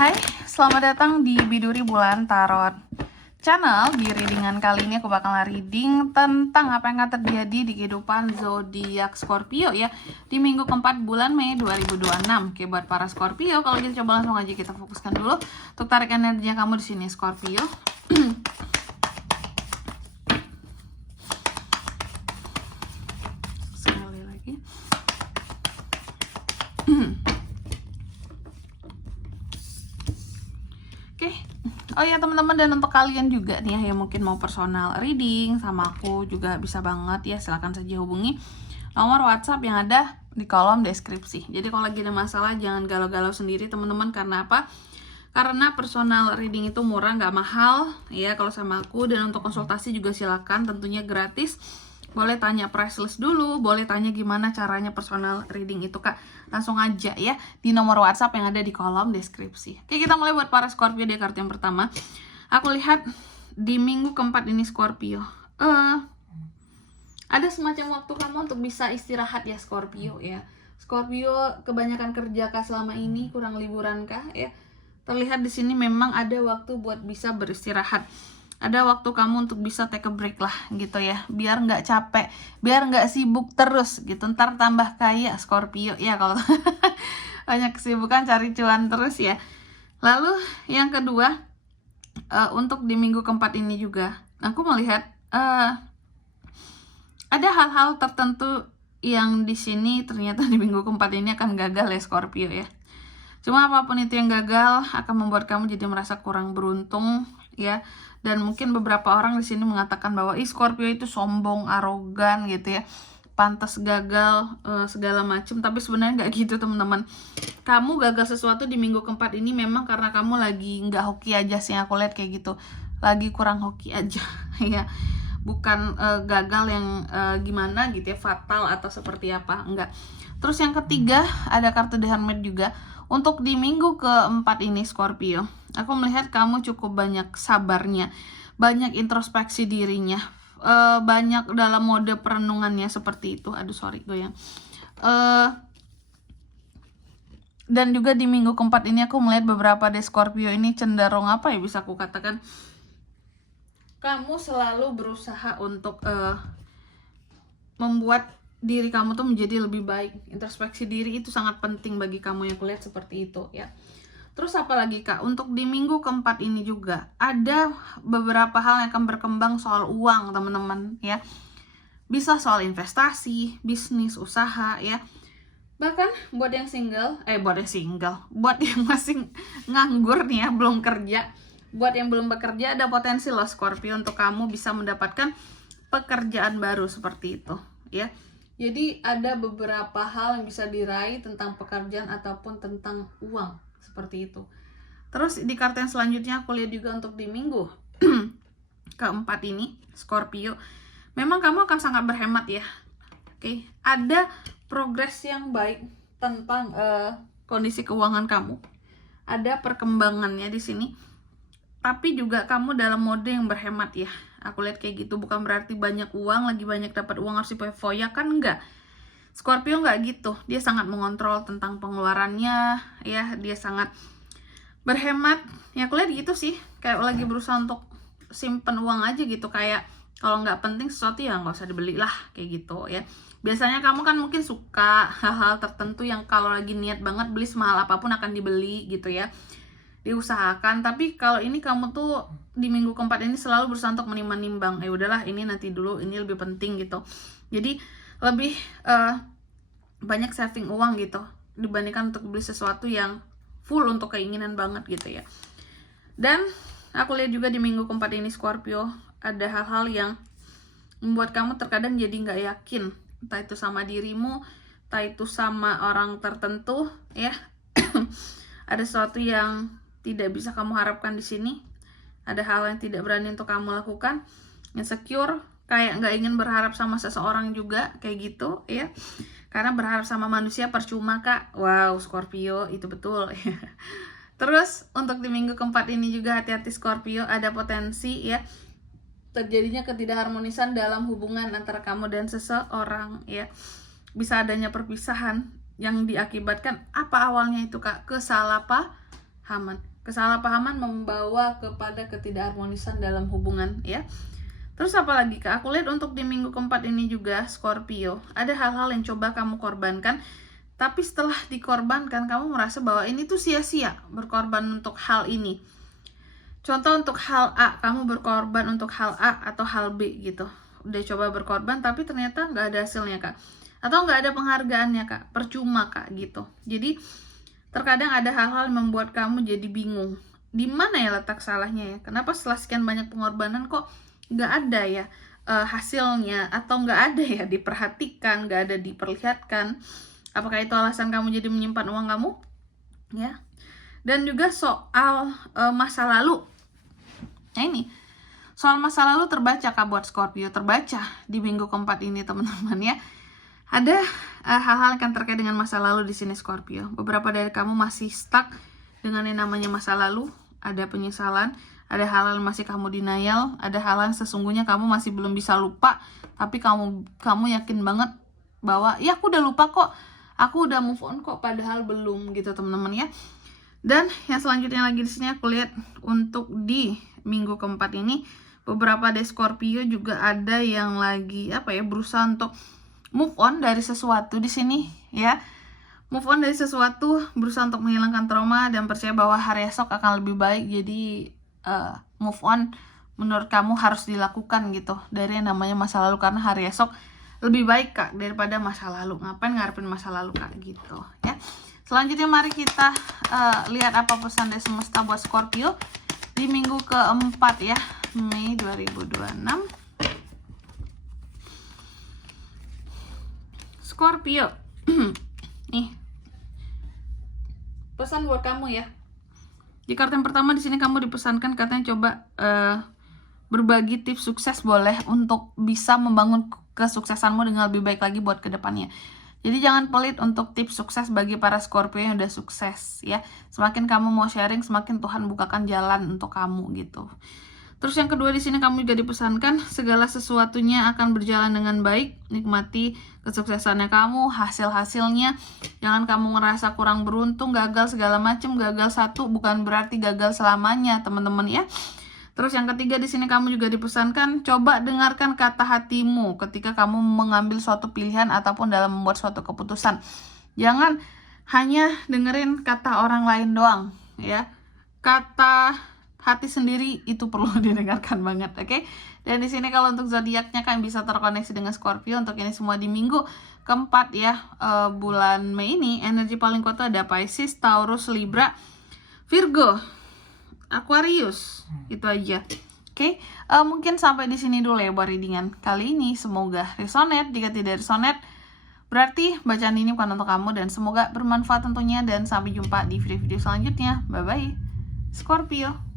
Hai, selamat datang di Biduri Bulan Tarot Channel. Di readingan kali ini aku bakal reading tentang apa yang akan terjadi di kehidupan zodiak Scorpio ya di minggu keempat bulan Mei 2026. Oke, buat para Scorpio, kalau gitu coba langsung aja kita fokuskan dulu untuk tarik energinya kamu di sini Scorpio. Sekali lagi. Oke. Oh ya teman-teman, dan untuk kalian juga nih ya yang mungkin mau personal reading sama aku juga bisa banget ya, silahkan saja hubungi nomor WhatsApp yang ada di kolom deskripsi. Jadi kalau lagi ada masalah jangan galau-galau sendiri teman-teman. Karena apa? Karena personal reading itu murah, nggak mahal ya kalau sama aku. Dan untuk konsultasi juga silakan, tentunya gratis. Boleh tanya price list dulu, boleh tanya gimana caranya personal reading itu kak, langsung aja ya di nomor WhatsApp yang ada di kolom deskripsi. Oke, kita mulai buat para Scorpio di kartu yang pertama. Aku lihat di minggu keempat ini Scorpio, ada semacam waktu kamu untuk bisa istirahat ya Scorpio ya. Scorpio kebanyakan kerja kah selama ini, kurang liburan kah ya? Terlihat di sini memang ada waktu buat bisa beristirahat. Ada waktu kamu untuk bisa take a break lah gitu ya, biar nggak capek, biar nggak sibuk terus gitu, ntar tambah kaya Scorpio ya kalau banyak kesibukan cari cuan terus ya. Lalu yang kedua, untuk di minggu keempat ini juga aku melihat ada hal-hal tertentu yang di sini ternyata di minggu keempat ini akan gagal ya Scorpio ya. Cuma apapun itu yang gagal akan membuat kamu jadi merasa kurang beruntung ya. Dan mungkin beberapa orang di sini mengatakan bahwa Scorpio itu sombong, arogan gitu ya, pantas gagal segala macam. Tapi sebenarnya nggak gitu teman-teman. Kamu gagal sesuatu di minggu keempat ini memang karena kamu lagi nggak hoki aja sih, aku lihat kayak gitu. Lagi kurang hoki aja ya. Bukan gagal yang gimana gitu ya, fatal atau seperti apa, enggak. Terus yang ketiga ada kartu The Hermit juga. Untuk di minggu keempat ini Scorpio, aku melihat kamu cukup banyak sabarnya, banyak introspeksi dirinya, banyak dalam mode perenungannya seperti itu. Aduh sorry goyang. Dan juga di minggu keempat ini aku melihat beberapa di Scorpio ini cenderung apa ya, bisa aku katakan kamu selalu berusaha untuk membuat diri kamu tuh menjadi lebih baik. Introspeksi diri itu sangat penting bagi kamu, yang kulihat seperti itu ya. Terus apa lagi kak, untuk di minggu keempat ini juga ada beberapa hal yang akan berkembang soal uang teman-teman ya. Bisa soal investasi, bisnis, usaha ya. Bahkan buat yang single, buat yang masih nganggur nih ya, belum kerja, buat yang belum bekerja, ada potensi loh Scorpio untuk kamu bisa mendapatkan pekerjaan baru seperti itu ya. Jadi ada beberapa hal yang bisa diraih tentang pekerjaan ataupun tentang uang seperti itu. Terus di kartu yang selanjutnya aku lihat juga untuk di minggu keempat ini Scorpio, memang kamu akan sangat berhemat ya. Oke, ada progres yang baik tentang kondisi keuangan kamu. Ada perkembangannya di sini. Tapi juga kamu dalam mode yang berhemat ya. Aku lihat kayak gitu, bukan berarti banyak uang, lagi banyak dapat uang harus difoya kan, enggak. Scorpio enggak gitu. Dia sangat mengontrol tentang pengeluarannya ya, dia sangat berhemat. Ya aku lihat gitu sih, kayak lagi berusaha untuk simpen uang aja gitu, kayak kalau nggak penting sesuatu ya nggak usah dibeli lah kayak gitu ya. Biasanya kamu kan mungkin suka hal-hal tertentu yang kalau lagi niat banget beli semahal apapun akan dibeli gitu ya, diusahakan. Tapi kalau ini kamu tuh di minggu keempat ini selalu berusaha untuk menimbang-nimbang, udahlah ini nanti dulu, ini lebih penting gitu. Jadi lebih banyak saving uang gitu dibandingkan untuk beli sesuatu yang full untuk keinginan banget gitu ya. Dan aku lihat juga di minggu keempat ini Scorpio ada hal-hal yang membuat kamu terkadang jadi nggak yakin, entah itu sama dirimu, entah itu sama orang tertentu ya. Ada sesuatu yang tidak bisa kamu harapkan di sini. Ada hal yang tidak berani untuk kamu lakukan. Insecure, kayak nggak ingin berharap sama seseorang juga, kayak gitu ya. Karena berharap sama manusia percuma kak. Wow Scorpio, itu betul. Terus untuk di minggu keempat ini juga hati-hati Scorpio, ada potensi ya terjadinya ketidakharmonisan dalam hubungan antara kamu dan seseorang ya. Bisa adanya perpisahan yang diakibatkan apa awalnya itu kak, kesalahpahaman. Kesalahpahaman membawa kepada ketidakharmonisan dalam hubungan ya. Terus apa lagi Kak? Aku lihat untuk di minggu keempat ini juga Scorpio, ada hal-hal yang coba kamu korbankan, tapi setelah dikorbankan kamu merasa bahwa ini tuh sia-sia berkorban untuk hal ini. Contoh untuk hal A, kamu berkorban untuk hal A atau hal B gitu. Udah coba berkorban tapi ternyata nggak ada hasilnya Kak. Atau nggak ada penghargaannya Kak, percuma Kak gitu. Jadi terkadang ada hal-hal yang membuat kamu jadi bingung. Di mana ya letak salahnya ya? Kenapa setelah sekian banyak pengorbanan kok nggak ada ya hasilnya? Atau nggak ada ya diperhatikan, nggak ada diperlihatkan? Apakah itu alasan kamu jadi menyimpan uang kamu? Ya. Dan juga soal masa lalu. Nah ini, soal masa lalu terbaca Kak buat Scorpio, terbaca di minggu keempat ini teman-teman ya. Ada hal-hal yang terkait dengan masa lalu di sini Scorpio. Beberapa dari kamu masih stuck dengan yang namanya masa lalu, ada penyesalan, ada hal-hal yang masih kamu denial, ada hal-hal yang sesungguhnya kamu masih belum bisa lupa, tapi kamu yakin banget bahwa ya aku udah lupa kok, aku udah move on kok, padahal belum gitu teman-teman ya. Dan yang selanjutnya lagi di sini aku lihat untuk di minggu keempat ini beberapa dari Scorpio juga ada yang lagi berusaha untuk move on dari sesuatu di sini ya. Move on dari sesuatu, berusaha untuk menghilangkan trauma dan percaya bahwa hari esok akan lebih baik. Jadi move on menurut kamu harus dilakukan gitu dari yang namanya masa lalu, karena hari esok lebih baik Kak daripada masa lalu. Ngapain ngarepin masa lalu Kak gitu ya. Selanjutnya mari kita lihat apa pesan dari semesta buat Scorpio di minggu keempat ya, Mei 2026. Scorpio. Nih. Pesan buat kamu ya. Di kartu yang pertama di sini kamu dipesankan katanya coba berbagi tips sukses boleh untuk bisa membangun kesuksesanmu dengan lebih baik lagi buat kedepannya. Jadi jangan pelit untuk tips sukses bagi para Scorpio yang udah sukses ya. Semakin kamu mau sharing, semakin Tuhan bukakan jalan untuk kamu gitu. Terus yang kedua di sini kamu juga dipesankan segala sesuatunya akan berjalan dengan baik. Nikmati kesuksesannya kamu, hasil-hasilnya. Jangan kamu ngerasa kurang beruntung, gagal segala macam. Gagal satu bukan berarti gagal selamanya, teman-teman ya. Terus yang ketiga di sini kamu juga dipesankan coba dengarkan kata hatimu ketika kamu mengambil suatu pilihan ataupun dalam membuat suatu keputusan. Jangan hanya dengerin kata orang lain doang ya. Kata hati sendiri itu perlu didengarkan banget, oke? Dan di sini kalau untuk zodiaknya kan bisa terkoneksi dengan Scorpio. Untuk ini semua di minggu keempat ya, bulan Mei ini energi paling kuat ada Pisces, Taurus, Libra, Virgo, Aquarius, itu aja. Oke, mungkin sampai di sini dulu ya buat readingan kali ini. Semoga resonate. Jika tidak resonate, berarti bacaan ini bukan untuk kamu, dan semoga bermanfaat tentunya. Dan sampai jumpa di video-video selanjutnya. Bye bye, Scorpio.